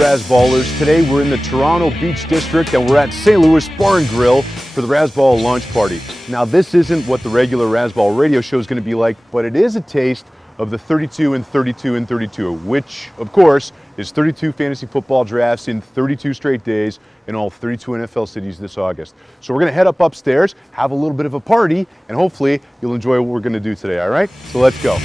Razzballers. Today we're in the Toronto Beach District and we're at St. Louis Bar and Grill for the Razzball Launch Party. Now this isn't what the regular Razzball radio show is going to be like, but it is a taste of the 32 and 32 and 32, which of course is 32 fantasy football drafts in 32 straight days in all 32 NFL cities this August. So we're going to head up upstairs, have a little bit of a party, and hopefully you'll enjoy what we're going to do today, all right? So let's go.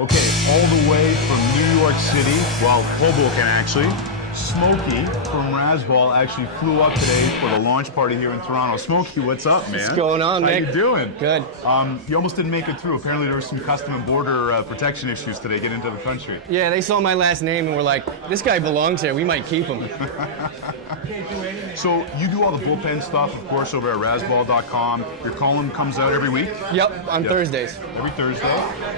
Okay, all the way from New York City, well, Hoboken actually, Smokey from Razzball actually flew up today for the launch party here in Toronto. Smokey, what's up, man? What's going on, Nick? How you doing? Good. You almost didn't make it through. Apparently there were some custom and border protection issues today getting into the country. Yeah, they saw my last name and were like, this guy belongs here. We might keep him. So you do all the bullpen stuff, of course, over at razzball.com. Your column comes out every week? Yep, on Thursdays. Every Thursday.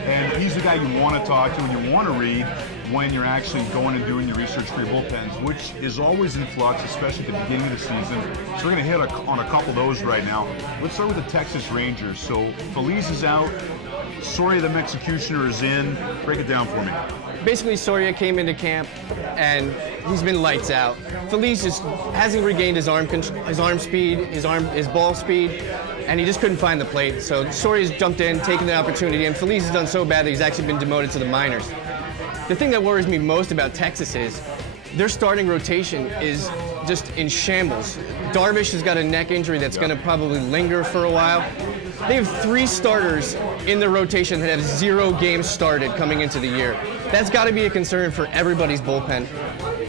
And he's the guy you want to talk to and you want to read when you're actually going and doing your research for your bullpens, which is always in flux, especially at the beginning of the season. So we're going to hit on a couple of those right now. Let's start with the Texas Rangers. So Feliz is out. Soria the Executioner is in. Break it down for me. Basically, Soria came into camp and he's been lights out. Feliz just hasn't regained his arm speed, his ball speed, and he just couldn't find the plate. So Soria's jumped in, taken the opportunity, and Feliz has done so bad that he's actually been demoted to the minors. The thing that worries me most about Texas is their starting rotation is just in shambles. Darvish has got a neck injury that's going to probably linger for a while. They have 3 starters in their rotation that have 0 games started coming into the year. That's got to be a concern for everybody's bullpen.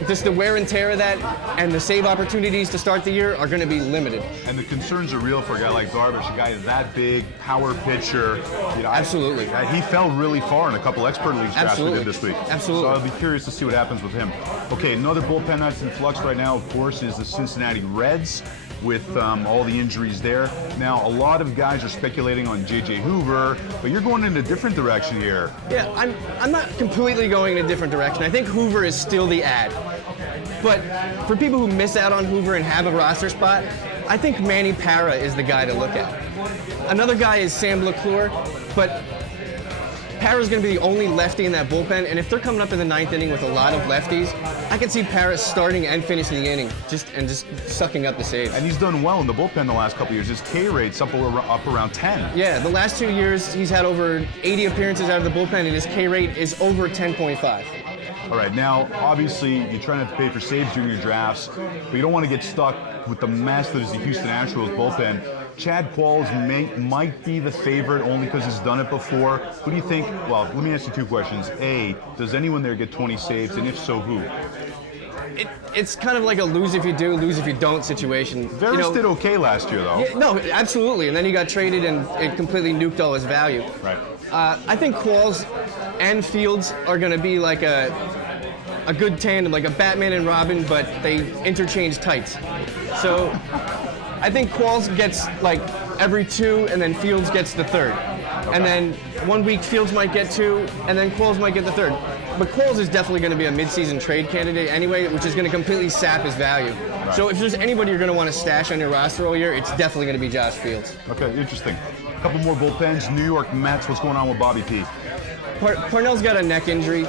Just the wear and tear of that and the save opportunities to start the year are going to be limited. And the concerns are real for a guy like Darvish, a guy that big, power pitcher. You know, Absolutely. He fell really far in a couple expert leagues drafts we did this week. Absolutely. So I'll be curious to see what happens with him. Okay, another bullpen that's in flux right now, of course, is the Cincinnati Reds with all the injuries there. Now, a lot of guys are speculating on J.J. Hoover, but you're going in a different direction here. Yeah, I'm not completely going in a different direction. I think Hoover is still the ad. But for people who miss out on Hoover and have a roster spot, I think Manny Parra is the guy to look at. Another guy is Sam LeClure, but Parra's going to be the only lefty in that bullpen, and if they're coming up in the 9th inning with a lot of lefties, I can see Parra starting and finishing the inning, just sucking up the saves. And he's done well in the bullpen the last couple of years. His K rate's up around 10. Yeah, the last 2 years he's had over 80 appearances out of the bullpen, and his K rate is over 10.5. All right, now, obviously, you're trying to pay for saves during your drafts, but you don't want to get stuck with the mess that is the Houston Astros bullpen. Chad Qualls might be the favorite only because he's done it before. Who do you think? Well, let me ask you 2 questions. A, does anyone there get 20 saves, and if so, who? It's kind of like a lose if you do, lose if you don't situation. Veras did okay last year, though. Yeah, no, absolutely, and then he got traded and it completely nuked all his value. Right. I think Qualls and Fields are going to be like a good tandem, like a Batman and Robin, but they interchange tights. So I think Qualls gets like every 2, and then Fields gets the 3rd. Okay. And then 1 week Fields might get 2, and then Qualls might get the 3rd. But Qualls is definitely going to be a midseason trade candidate anyway, which is going to completely sap his value. Right. So if there's anybody you're going to want to stash on your roster all year, it's definitely going to be Josh Fields. Okay, interesting. A couple more bullpens. New York Mets, what's going on with Bobby P? Parnell's got a neck injury.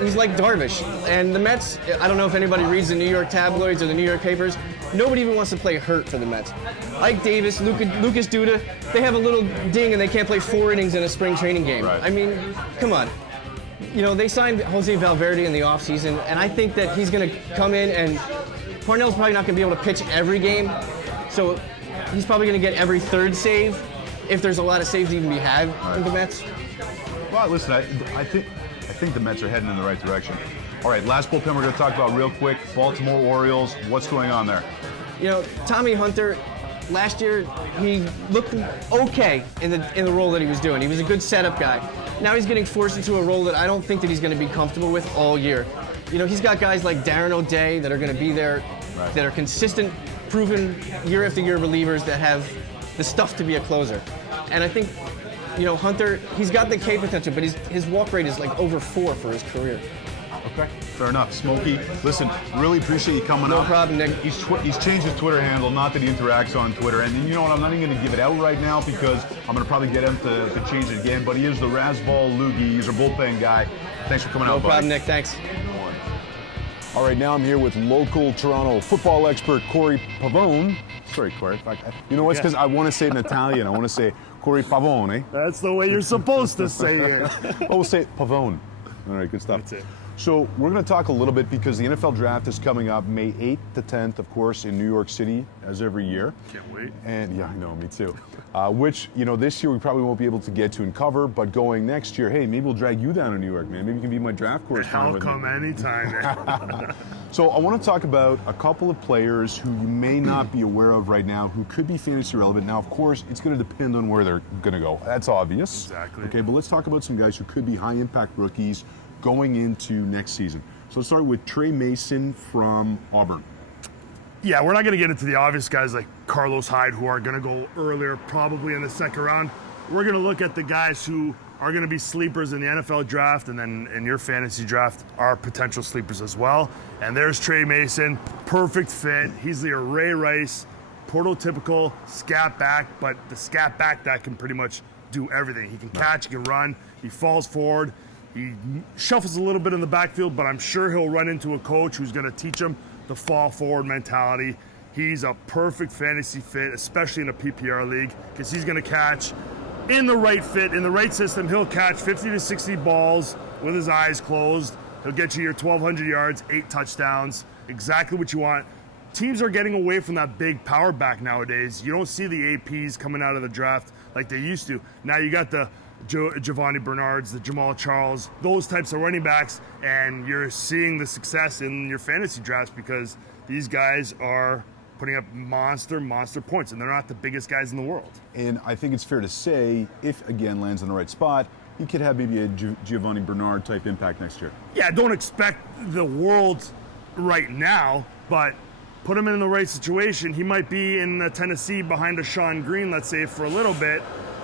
He's like Darvish. And the Mets, I don't know if anybody reads the New York tabloids or the New York papers, nobody even wants to play hurt for the Mets. Ike Davis, Lucas Duda, they have a little ding and they can't play 4 innings in a spring training game. Right. I mean, come on. You know, they signed Jose Valverde in the offseason, and I think that he's going to come in and Parnell's probably not going to be able to pitch every game, so he's probably going to get every 3rd save if there's a lot of saves to even be had with the Mets. Well, listen, I think the Mets are heading in the right direction. All right, last bullpen we're going to talk about real quick. Baltimore Orioles. What's going on there? You know, Tommy Hunter, last year he looked okay in the role that he was doing. He was a good setup guy. Now he's getting forced into a role that I don't think that he's going to be comfortable with all year. You know, he's got guys like Darren O'Day that are going to be there, right, that are consistent, proven year after year relievers that have the stuff to be a closer. And I think, you know, Hunter, he's got the K potential, but his walk rate is like over 4 for his career. Okay, fair enough. Smokey, listen, really appreciate you coming No up. problem, Nick. He's changed his Twitter handle, not that he interacts on Twitter. And you know what, I'm not even going to give it out right now because I'm going to probably get him to change it again. But he is the Razzball Loogie. He's our bullpen guy. Thanks for coming out, buddy. No problem, Nick. Thanks. All right, now I'm here with local Toronto football expert Corey Pavone. Sorry, Corey. You know what? It's because I want to say it in Italian. I want to say Corey Pavone. That's the way you're supposed to say it. Oh, we'll say Pavone. All right, good stuff. That's it. So we're going to talk a little bit because the NFL draft is coming up May 8th to 10th, of course, in New York City, as every year. Can't wait. And yeah, I know, me too. Which, this year we probably won't be able to get to and cover, but going next year, hey, maybe we'll drag you down to New York, man. Maybe you can be my draft correspondent. Hell come anytime. So I want to talk about a couple of players who you may not be aware of right now who could be fantasy relevant. Now, of course, it's going to depend on where they're going to go. That's obvious. Exactly. Okay, but let's talk about some guys who could be high-impact rookies going into next season. So let's start with Trey Mason from Auburn. Yeah, we're not going to get into the obvious guys like Carlos Hyde, who are going to go earlier, probably in the second round. We're going to look at the guys who are going to be sleepers in the NFL draft, and then in your fantasy draft are potential sleepers as well. And there's Trey Mason, perfect fit. He's the Ray Rice, prototypical scat back, but the scat back that can pretty much do everything. He can catch, he can run, he falls forward. He shuffles a little bit in the backfield, but I'm sure he'll run into a coach who's going to teach him the fall forward mentality. He's a perfect fantasy fit, especially in a PPR league, because he's going to catch in the right fit, in the right system. He'll catch 50 to 60 balls with his eyes closed. He'll get you your 1,200 yards, 8 touchdowns, exactly what you want. Teams are getting away from that big power back nowadays. You don't see the APs coming out of the draft like they used to. Now you got the Giovanni Bernards, the Jamal Charles, those types of running backs, and you're seeing the success in your fantasy drafts because these guys are putting up monster points, and they're not the biggest guys in the world. And I think it's fair to say, if again lands in the right spot, he could have maybe a Giovanni Bernard type impact next year. Yeah, don't expect the world right now, but put him in the right situation. He might be in Tennessee behind a Sean Green, let's say, for a little bit.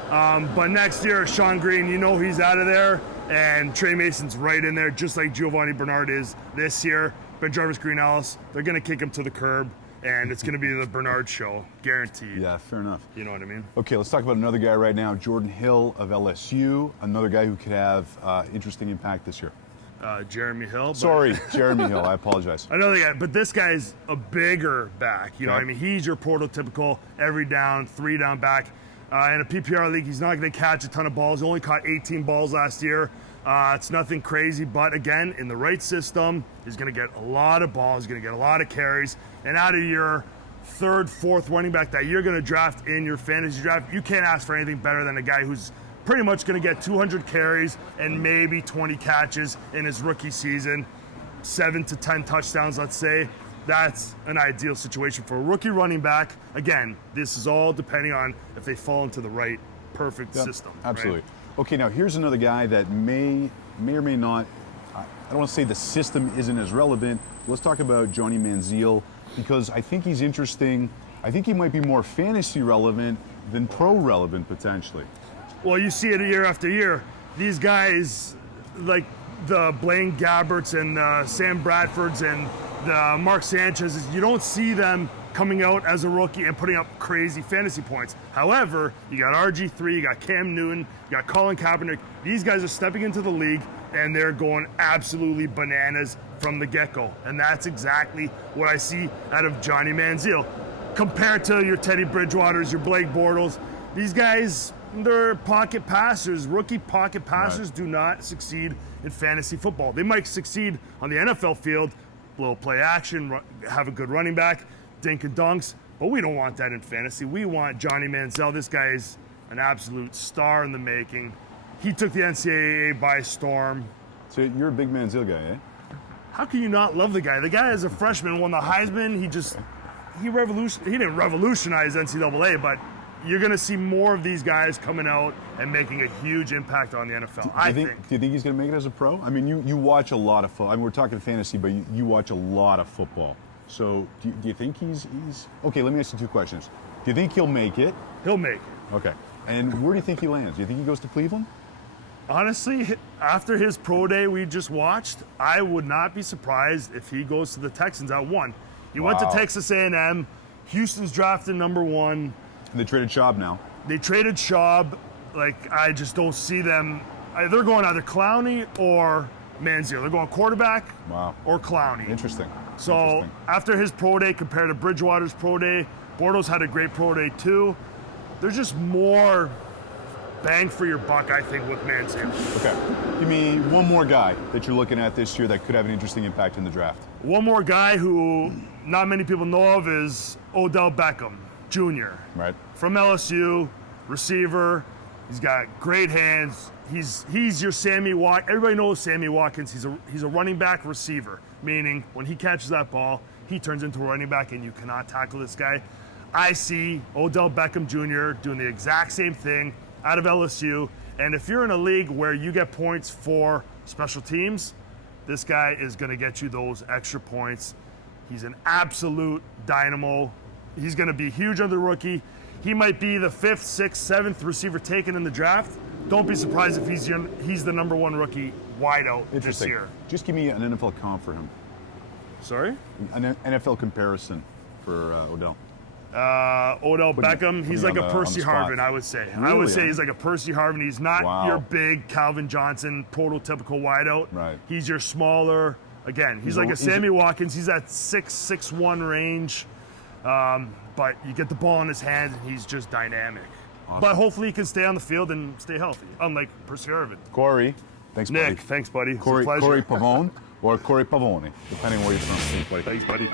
But next year, Sean Green, he's out of there, and Trey Mason's right in there, just like Giovanni Bernard is this year. Ben Jarvis Green-Ellis, they're going to kick him to the curb, and it's going to be the Bernard show, guaranteed. Yeah, fair enough. You know what I mean? Okay, let's talk about another guy right now, Jordan Hill of LSU, another guy who could have interesting impact this year. Jeremy Hill. Sorry, Jeremy Hill, I apologize. Another guy, but this guy's a bigger back. You know what I mean? He's your prototypical every down, 3 down back. In a PPR league, he's not going to catch a ton of balls. He only caught 18 balls last year. It's nothing crazy, but again, in the right system, he's going to get a lot of balls, he's going to get a lot of carries. And out of your 3rd, 4th running back that you're going to draft in your fantasy draft, you can't ask for anything better than a guy who's pretty much going to get 200 carries and maybe 20 catches in his rookie season, 7 to 10 touchdowns, let's say. That's an ideal situation for a rookie running back. Again, this is all depending on if they fall into the right, perfect system. Absolutely. Right? Okay, now here's another guy that may or may not, I don't want to say the system isn't as relevant. Let's talk about Johnny Manziel, because I think he's interesting. I think he might be more fantasy relevant than pro relevant, potentially. Well, you see it year after year. These guys, like the Blaine Gabberts and Sam Bradfords and the Mark Sanchez's, you don't see them coming out as a rookie and putting up crazy fantasy points. However, you got RG3, you got Cam Newton, you got Colin Kaepernick. These guys are stepping into the league and they're going absolutely bananas from the get-go. And that's exactly what I see out of Johnny Manziel. Compared to your Teddy Bridgewaters, your Blake Bortles, these guys, they're pocket passers. Rookie pocket passers do not succeed in fantasy football. They might succeed on the NFL field, blow play action, have a good running back, dink and dunks, but we don't want that in fantasy. We want Johnny Manziel. This guy is an absolute star in the making. He took the NCAA by storm. So you're a big Manziel guy, eh? How can you not love the guy? The guy as a freshman won the Heisman. He didn't revolutionize NCAA, but you're going to see more of these guys coming out and making a huge impact on the NFL. Do you think he's going to make it as a pro? I mean, you watch a lot of football. I mean, we're talking fantasy, but you watch a lot of football. So do you think he's... Okay, let me ask you 2 questions. Do you think he'll make it? He'll make it. Okay. And where do you think he lands? Do you think he goes to Cleveland? Honestly, after his pro day we just watched, I would not be surprised if he goes to the Texans at 1. He went to Texas A&M. Houston's drafted number 1. They traded Schaub now. They traded Schaub. Like, I just don't see them. They're going either Clowney or Manziel. They're going quarterback or Clowney. Interesting. So after his pro day compared to Bridgewater's pro day, Bortles had a great pro day too. There's just more bang for your buck, I think, with Manziel. Okay. Give me one more guy that you're looking at this year that could have an interesting impact in the draft. One more guy who not many people know of is Odell Beckham Jr. Right. From LSU, receiver. He's got great hands. He's your Sammy Watkins. Everybody knows Sammy Watkins. He's a running back receiver, meaning when he catches that ball, he turns into a running back and you cannot tackle this guy. I see Odell Beckham Jr. doing the exact same thing out of LSU. And if you're in a league where you get points for special teams, this guy is going to get you those extra points. He's an absolute dynamo. He's going to be huge under rookie. He might be the 5th, 6th, 7th receiver taken in the draft. Don't be surprised if he's the number 1 rookie wide out this year. Just give me an NFL comp for him. Sorry? An NFL comparison for Odell. Odell Beckham, he's like a Percy Harvin, I would say. Really? I would say he's like a Percy Harvin. He's not your big Calvin Johnson prototypical wideout. Right. He's your smaller. Again, he's like a Sammy Watkins. He's at 6'1" range. But you get the ball in his hand, and he's just dynamic. Awesome. But hopefully he can stay on the field and stay healthy, unlike Percy Harvin. Corey, thanks, buddy. Nick, thanks, buddy. Corey Pavone or Corey Pavone, depending where you're from. Thanks, buddy. Thanks, buddy.